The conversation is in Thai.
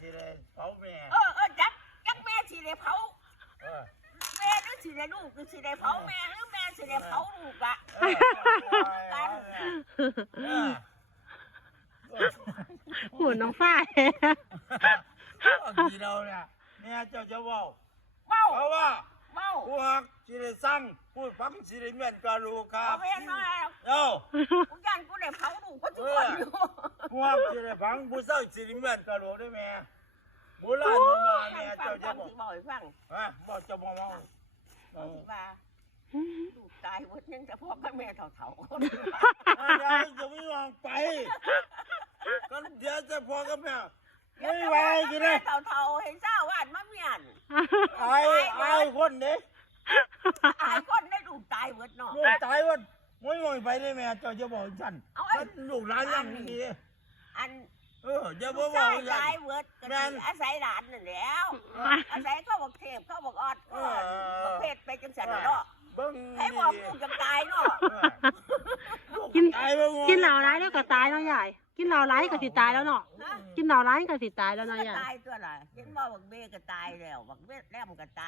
สิได้เผาแม่จักแม่สิได้เผาแม่หรือสิได้ลูกหรือสิได้เผาแม่หรือแม่สิได้เผาลูกละกัน หูน้องฝ้าย กี่เราเนี่ยแม่เจ้าจะเว้าเพราะว่าพวกสิได้สั่งพูดฟังสิได้แม่นก็รู้ครับเอาแม่นมากูยันกูได้เผาลูกก็ทุกคนอยู่พวกสิได้ฟังผู้เฒ่าสิได้แม่นก็รู้ได้แม่โบราณมาแม่เจ้าจะบอกฟังบอกจะบอกว่าลูกตายหมดยังแต่พ่อกับแม่เฒ่าๆเดี๋ยวจะไม่วางไปก็เดี๋ยวจะพ่อกับแม่ไม่ไหวกันเลยเฒ่าๆเห็นเจ้าวาดมาเมียนไอ้คนเด้ไอ้คนได้ลูกตายหมดเนาะลูกตายวันไม่ไหวไปได้แม่เจ้าจะบอกฉันลูกหลานยังดีอันจะบอกว่าตายหมดก็อาศัยหลานนั่นแล้วอาศัยเขาบอกเทพเขาบอกออดบอกเพชรไปจังสันเนาะให้บอกลูกจะตายเนาะกินเหล้าร้ายแล้วก็ตายเนาะยายกินเหล้าร้ายก็สิตายแล้วเนาะกินเหล้าร้ายก็สิตายแล้วเนาะยายตายตัวไหนเห็นว่าบักเบ้ก็ตายแล้วบักเบ้แล้มก็ตาย